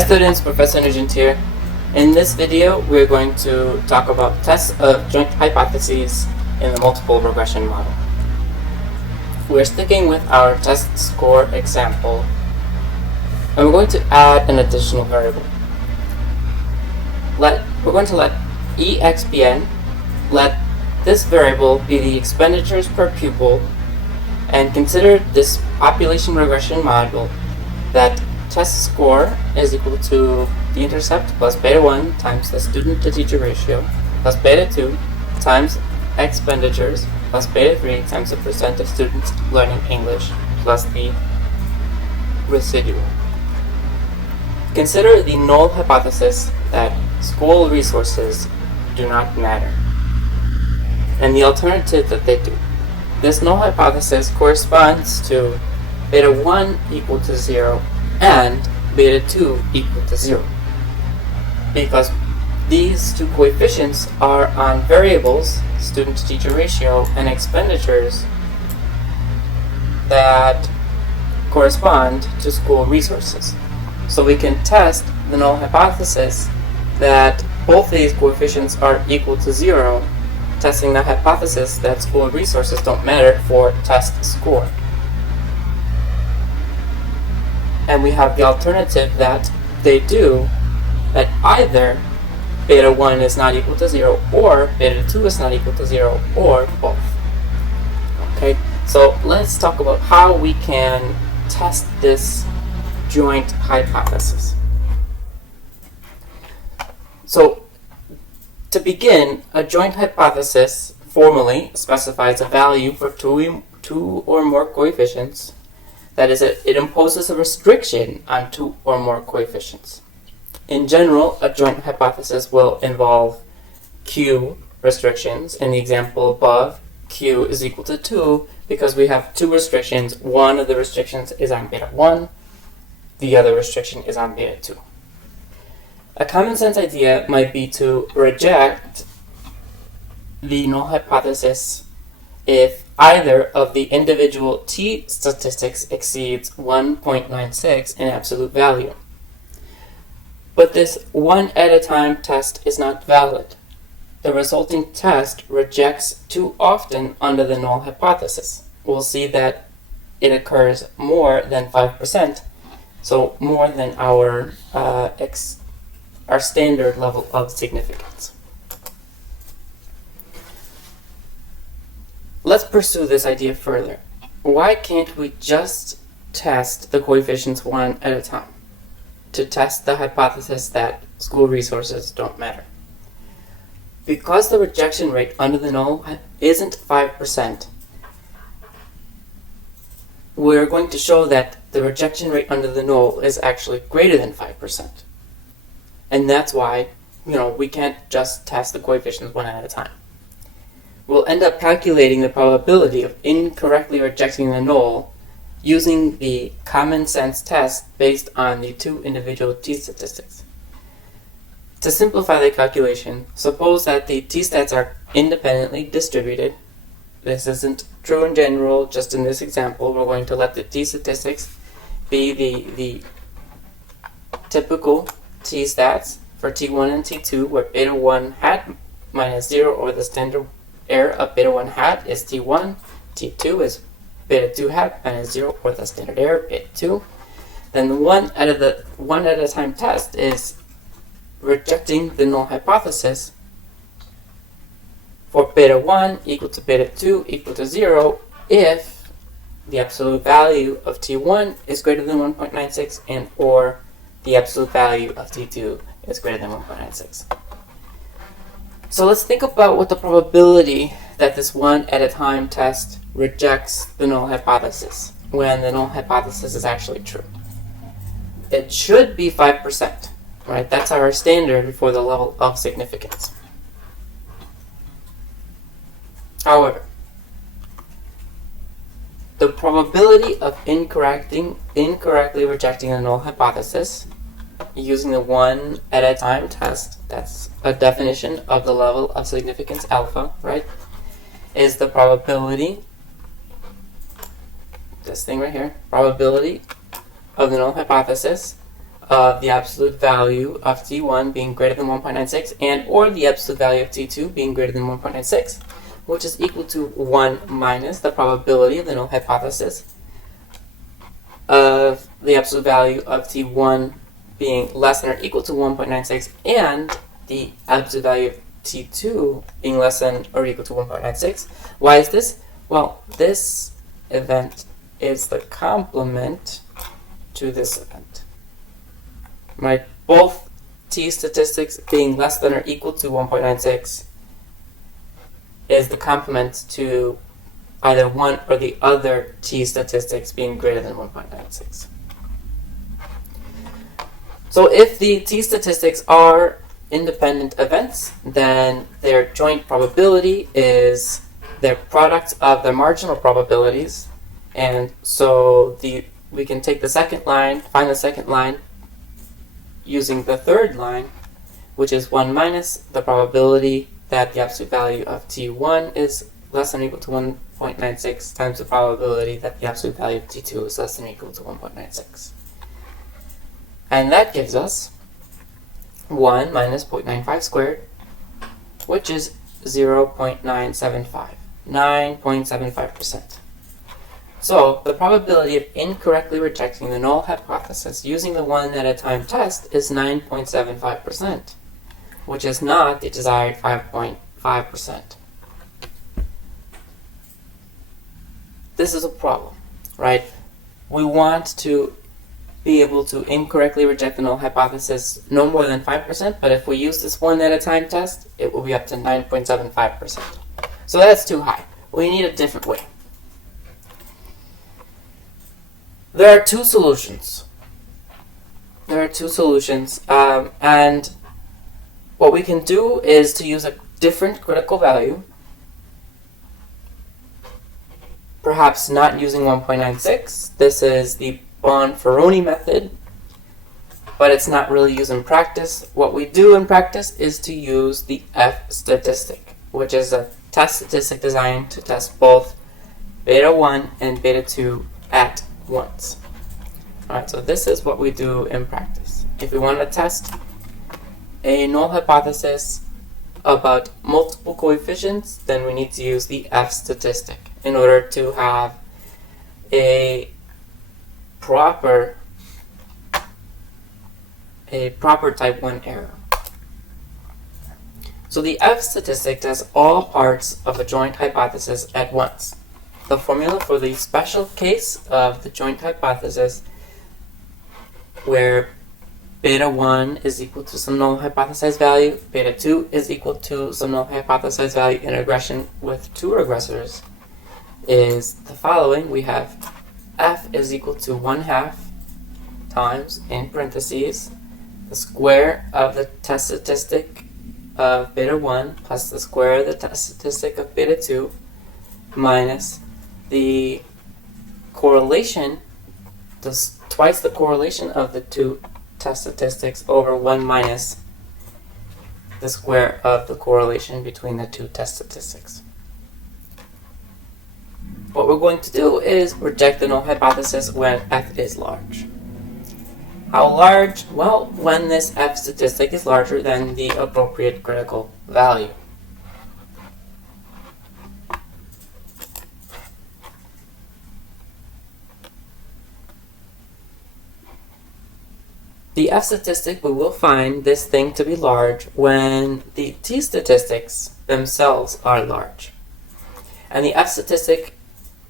students, Professor Nugent here. In this video, we're going to talk about tests of joint hypotheses in the multiple regression model. We're sticking with our test score example, and we're going to add an additional variable. We're going to let EXPN, let this variable be the expenditures per pupil, and consider this population regression model that test score is equal to the intercept plus beta 1 times the student to teacher ratio plus beta 2 times expenditures plus beta 3 times the percent of students learning English plus the residual. Consider the null hypothesis that school resources do not matter, and the alternative that they do. This null hypothesis corresponds to beta 1 equal to 0 and beta 2 equal to 0, because these two coefficients are on variables, student-to-teacher ratio and expenditures, that correspond to school resources. So we can test the null hypothesis that both these coefficients are equal to 0, testing the hypothesis that school resources don't matter for test score. And we have the alternative that they do, that either beta 1 is not equal to 0 or beta 2 is not equal to 0 or both. Okay, so let's talk about how we can test this joint hypothesis. So to begin, a joint hypothesis formally specifies a value for two or more coefficients. That is, it imposes a restriction on two or more coefficients. In general, a joint hypothesis will involve Q restrictions. In the example above, Q is equal to 2 because we have two restrictions. One of the restrictions is on beta 1, the other restriction is on beta 2. A common sense idea might be to reject the null hypothesis if either of the individual t statistics exceeds 1.96 in absolute value. But this one-at-a-time test is not valid. The resulting test rejects too often under the null hypothesis. We'll see that it occurs more than 5%, so more than our standard level of significance. Let's pursue this idea further. Why can't we just test the coefficients one at a time to test the hypothesis that school resources don't matter? Because the rejection rate under the null isn't 5%, we're going to show that the rejection rate under the null is actually greater than 5%. And that's why, we can't just test the coefficients one at a time. We'll end up calculating the probability of incorrectly rejecting the null using the common sense test based on the two individual t-statistics. To simplify the calculation, suppose that the t-stats are independently distributed. This isn't true in general, just in this example, we're going to let the t-statistics be the typical t-stats for t1 and t2, where beta 1 hat minus 0, or the standard error of beta 1 hat, is t1, t2 is beta 2 hat minus 0, or the standard error, beta 2. Then the one at a time test is rejecting the null hypothesis for beta 1 equal to beta 2 equal to 0 if the absolute value of t1 is greater than 1.96 and or the absolute value of t2 is greater than 1.96. So let's think about what the probability that this one at a time test rejects the null hypothesis when the null hypothesis is actually true. It should be 5%, right? That's our standard for the level of significance. However, the probability of incorrectly rejecting the null hypothesis using the one at a time test, that's a definition of the level of significance alpha, right, is the probability, this thing right here, probability of the null hypothesis of the absolute value of T1 being greater than 1.96 and or the absolute value of T2 being greater than 1.96, which is equal to 1 minus the probability of the null hypothesis of the absolute value of T1 being less than or equal to 1.96 and the absolute value of T2 being less than or equal to 1.96. Why is this? Well, this event is the complement to this event. Right? Both t statistics being less than or equal to 1.96 is the complement to either one or the other t statistics being greater than 1.96. So if the t statistics are independent events, then their joint probability is their product of their marginal probabilities, and so we can take the second line, find the second line using the third line, which is 1 minus the probability that the absolute value of T1 is less than or equal to 1.96 times the probability that the absolute value of T2 is less than or equal to 1.96. And that gives us 1 minus 0.95 squared, which is 0.975, 9.75%. So the probability of incorrectly rejecting the null hypothesis using the one at a time test is 9.75%, which is not the desired 5.5%. This is a problem, right? We want to be able to incorrectly reject the null hypothesis no more than 5%, but if we use this one at a time test, it will be up to 9.75%. So that's too high. We need a different way. There are two solutions. And what we can do is to use a different critical value, perhaps not using 1.96. This is the Bonferroni method, but it's not really used in practice. What we do in practice is to use the F statistic, which is a test statistic designed to test both beta 1 and beta 2 at once. Alright, so this is what we do in practice. If we want to test a null hypothesis about multiple coefficients, then we need to use the F statistic in order to have a proper type 1 error. So the F statistic does all parts of a joint hypothesis at once. The formula for the special case of the joint hypothesis, where beta 1 is equal to some null hypothesized value, beta 2 is equal to some null hypothesized value in a regression with two regressors, is the following. We have F is equal to 1/2 times, in parentheses, the square of the test statistic of beta 1 plus the square of the test statistic of beta 2 minus the correlation, twice the correlation of the two test statistics over 1 minus the square of the correlation between the two test statistics. What we're going to do is reject the null hypothesis when F is large. How large? Well, when this F statistic is larger than the appropriate critical value. The F statistic, we will find this thing to be large when the T statistics themselves are large. And the F statistic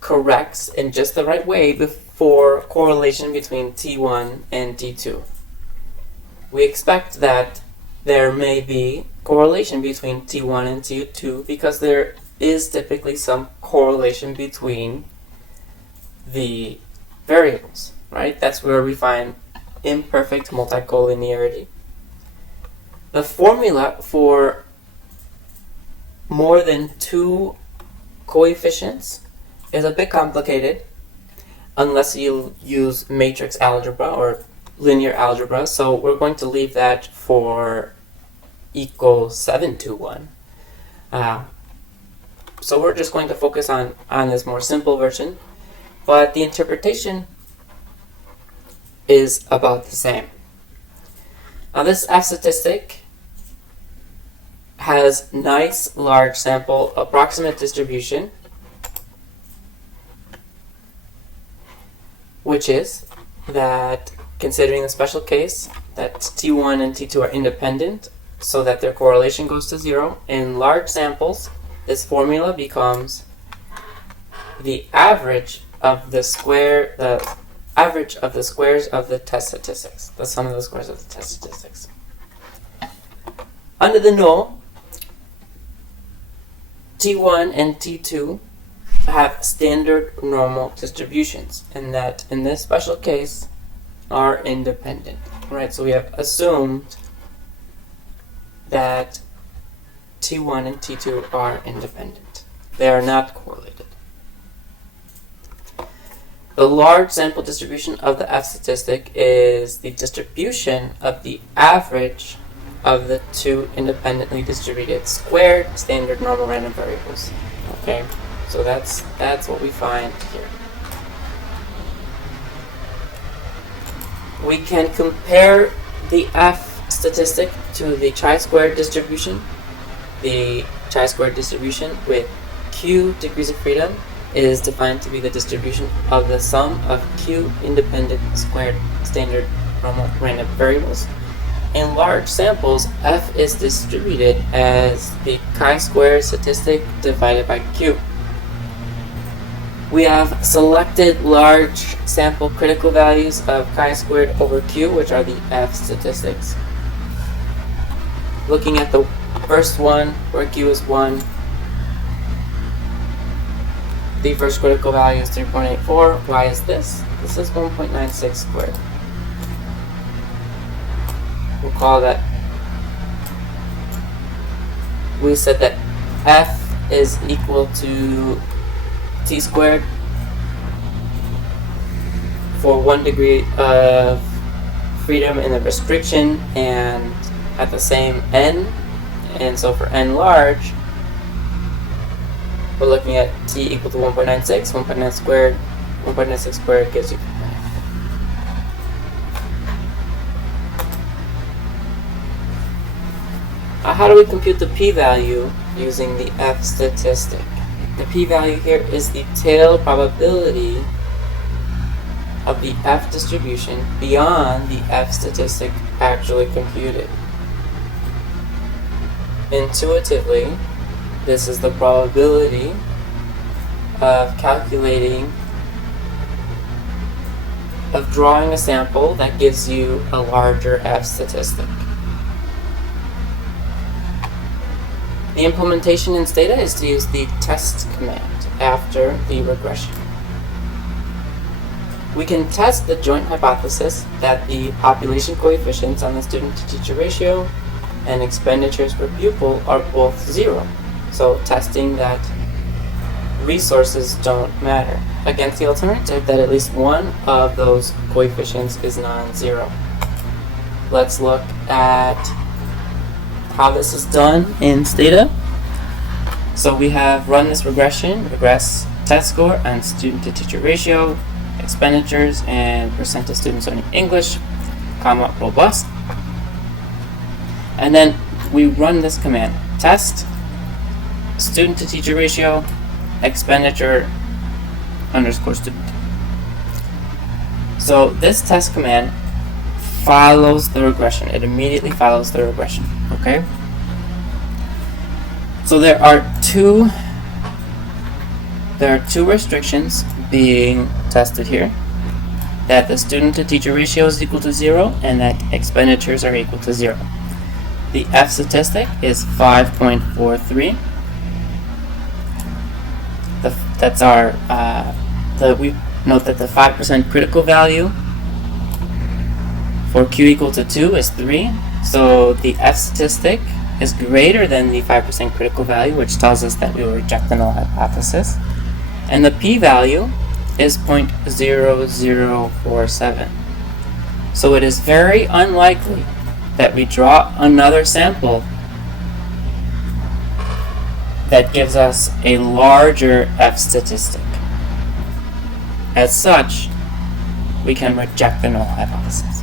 corrects in just the right way before correlation between T1 and T2. We expect that there may be correlation between T1 and T2 because there is typically some correlation between the variables, right? That's where we find imperfect multicollinearity. The formula for more than two coefficients is a bit complicated unless you use matrix algebra or linear algebra, so we're going to leave that for ECO321. So we're just going to focus on this more simple version, but the interpretation is about the same. Now this F statistic has nice large sample approximate distribution, which is that, considering the special case that T1 and T2 are independent so that their correlation goes to 0, in large samples this formula becomes the average of the squares of the test statistics, the sum of the squares of the test statistics. Under the null, T1 and T2 have standard normal distributions, and that in this special case are independent. Right, so we have assumed that T1 and T2 are independent. They are not correlated. The large sample distribution of the F statistic is the distribution of the average of the two independently distributed squared standard normal random variables. Okay, so that's what we find here. We can compare the F statistic to the chi-squared distribution. The chi-squared distribution with Q degrees of freedom is defined to be the distribution of the sum of Q independent squared standard normal random variables. In large samples, F is distributed as the chi-square statistic divided by Q. We have selected large sample critical values of chi-squared over Q, which are the F statistics. Looking at the first one, where Q is 1, the first critical value is 3.84. Why is this? This is 1.96 squared. Recall that we said that F is equal to T squared for 1 degree of freedom in the restriction and at the same n. And so for n large, we're looking at T equal to 1.96. 1.96 squared gives you 5. How do we compute the p-value using the F statistic? The p-value here is the tail probability of the F distribution beyond the F statistic actually computed. Intuitively, this is the probability of drawing a sample that gives you a larger F statistic. The implementation in Stata is to use the test command after the regression. We can test the joint hypothesis that the population coefficients on the student-to-teacher ratio and expenditures per pupil are both 0. So testing that resources don't matter, against the alternative that at least one of those coefficients is non-zero. Let's look at how this is done in Stata. So we have run this regression, regress test score and student-to-teacher ratio, expenditures, and percent of students learning English, comma, robust. And then we run this command, test student-to-teacher ratio, expenditure underscore student. So this test command follows the regression. It immediately follows the regression. Okay? So there are two restrictions being tested here. That the student-to-teacher ratio is equal to 0 and that expenditures are equal to 0. The F statistic is 5.43. That's our we note that the 5% critical value for Q equal to 2 is 3. So the F statistic is greater than the 5% critical value, which tells us that we will reject the null hypothesis. And the p-value is 0.0047. So it is very unlikely that we draw another sample that gives us a larger F statistic. As such, we can reject the null hypothesis.